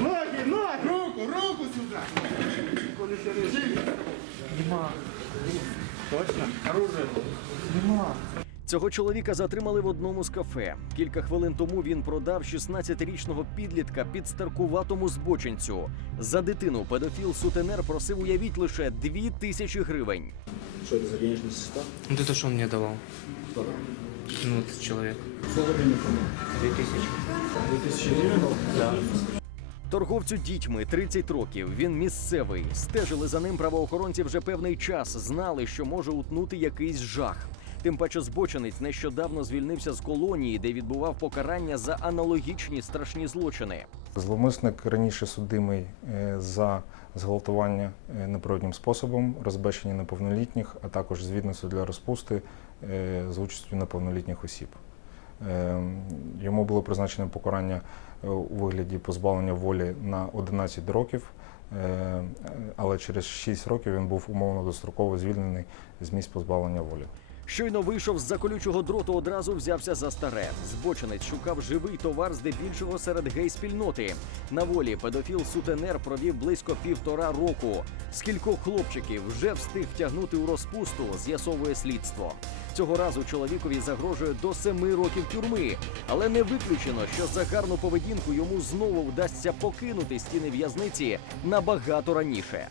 Ноги, ноги! Руку, руку сюда! Нема. Точно? Оружие. Нема. Цього чоловіка затримали в одному з кафе. Кілька хвилин тому він продав 16-річного підлітка під старкуватому збочинцю. За дитину педофіл сутенер просив уявіть лише 2 тисячі гривень. Що це за денежна система? Ну, это то, что он мне давал. Ну, этот человек. Сколько денег? Две тысячи. 2000 гривен? Да. Торговцю дітьми 30 років. Він місцевий. Стежили за ним правоохоронці вже певний час. Знали, що може утнути якийсь жах. Тим паче збочинець нещодавно звільнився з колонії, де відбував покарання за аналогічні страшні злочини. Зловмисник раніше судимий е, за зґвалтування е, неприроднім способом, розбещення неповнолітніх, а також з відносу для розпусти е, з участю неповнолітніх осіб. Е, Йому було призначено покарання у вигляді позбавлення волі на 11 років, але через 6 років він був умовно достроково звільнений з місць позбавлення волі. Щойно вийшов з-за колючого дроту, одразу взявся за старе. Збочинець шукав живий товар здебільшого серед гей-спільноти. На волі педофіл сутенер провів близько півтора року. Скількох хлопчиків вже встиг втягнути у розпусту, з'ясовує слідство. Цього разу чоловікові загрожує до семи років тюрми, але не виключено, що за гарну поведінку йому знову вдасться покинути стіни в'язниці набагато раніше.